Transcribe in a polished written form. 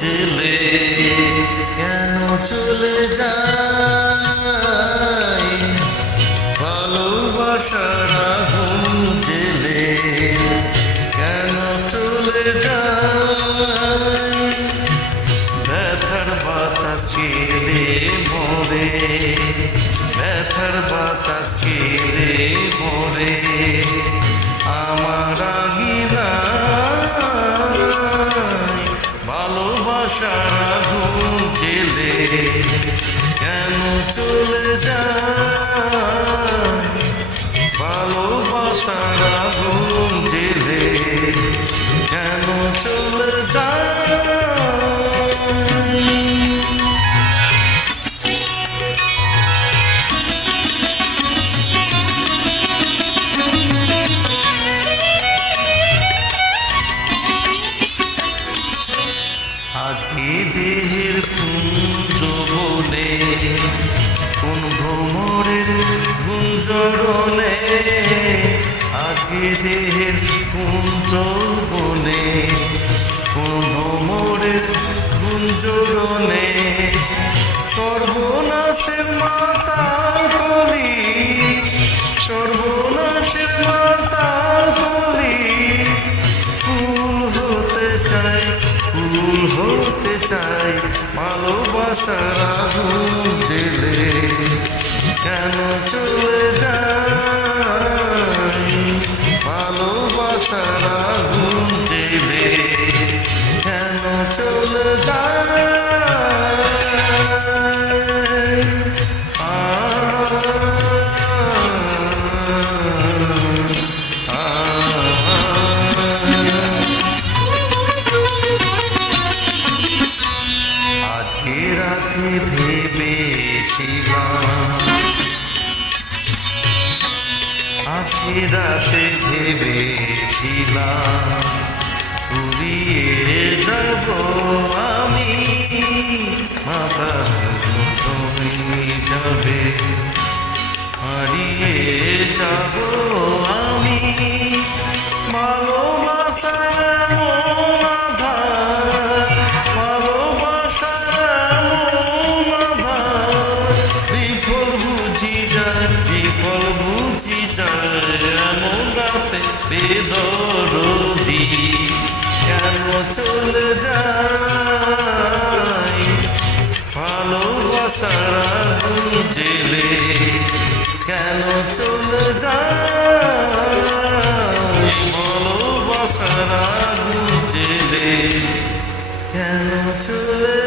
জেলে কেন চলে যায় ভালোবাসার আগুন জেলে কেন চলে যায় ব্যথার বাতাস কেঁদে মরে ব্যথার বাতাস কেঁদে মরে আমার আগিনায় ভালোবাসার আগুন জেলে কেন চলে যায় ভালোবাসার আগুন জেলে কেন চলে যায় আজকে দেহের কুঞ্জ বনে কোন ভ্রমরের গুঞ্জরণে আজকে দেহের কুঞ্জ বনে কোন ভ্রমরের গুঞ্জরণে সর্বনাশের মাতাল কলি সর্বনাশের মাতাল কলি ফুল হতে চাই ফুল হতে চাই ভালোবাসার আগুন জেলে কেন চলে যায় ভালোবাসার আগুন জেলে কেন চলে যায় আজকে রাতে ভেবেছিলাম আজকে রাতে ভেবেছিলাম উড়িয়ে যাব আমি মাথা তুমি যাবে হারিয়ে যাব আমি ভালোবাসার এমন আধার ভালোবাসার এমন আধার বিফল বুঝি যায় এমন রাতে বেদরদি কেন চলে যায় ভালোবাসার আগুন জেলে কেন চলে যায় ভালোবাসার আগুন জেলে কেন চলে